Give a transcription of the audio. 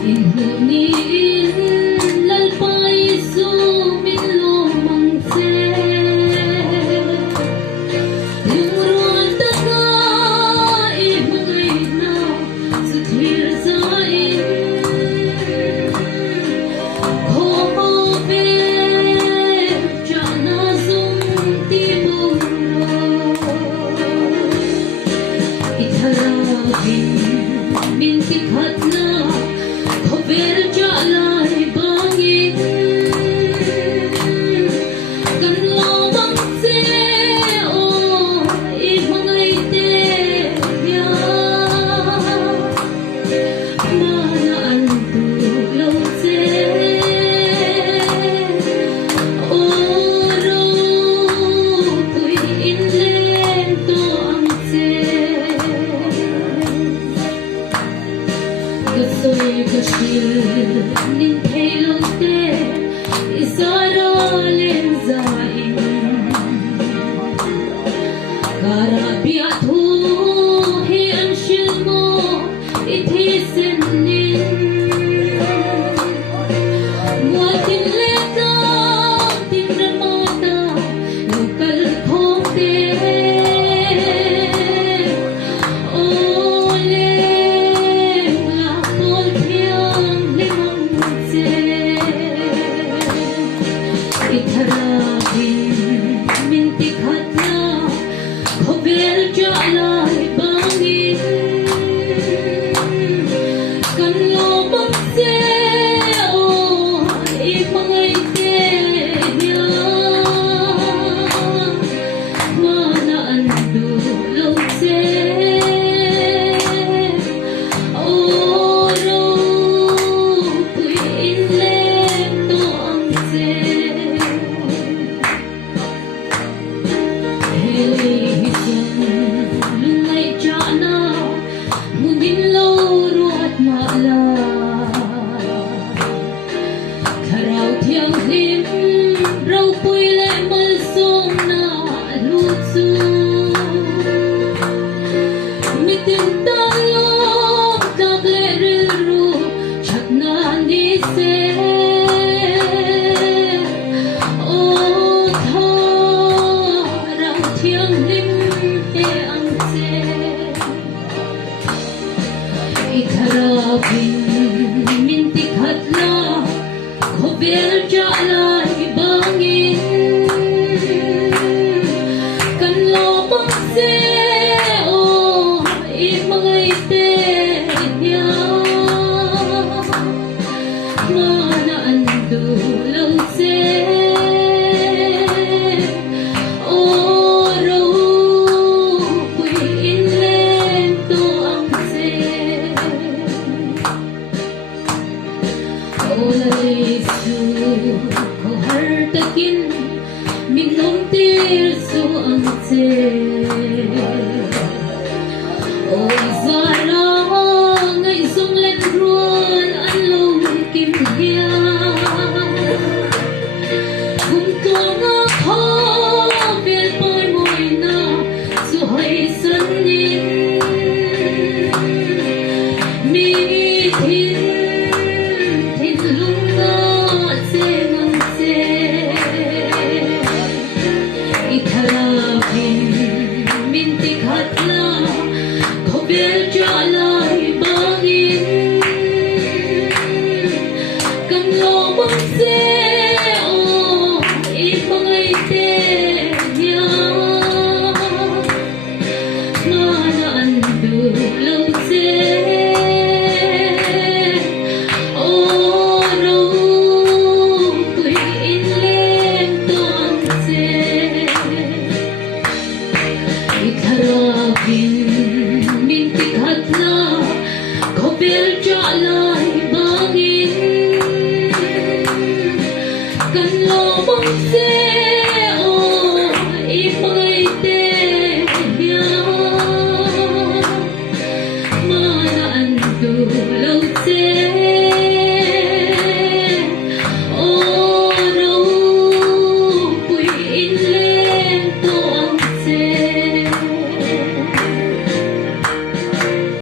Inhuniin lalpay sumilomangse Luruan taga ibangay na sutir sain Como ver jana sumti buro Itharagin mintikhat na Ver jalay bangin kan lobang seo ibangay teya manaan tulaw se oro puy inlento ang se Kasoy kashir nintelong te isaralin zain Karabiat hu hi anshil mo ithisin nin Muatin leta tinramata lokal khongte Itharagin mintikhat na Khober jalay bangin kan lobang seo ibangay teya manaan dulaw se oro puy inlento ang se Lunay jana Mundin loro at maala Karaw tiyang him Raw puyle malsong na lutsu Mitin talong Taglerero Chak na nise Itharagin mintikhat na Khober jalay bangin kan lobang seo ibangay teya manaan dulaw se oro puy inlento ang se Olay su ko hartakin minong tirso ang se Oy zara ngay song len ruan anlong kim hiya Kung tuang ako bilpoy mo'y na suhay sanin Mitin Itharagin mintikhat na Khober jalay bangin kan lobang seo ibangay teya manaan dulaw se oro puy inlento ang se Itharagin mintikhat na Khober jalay bangin kan lobang se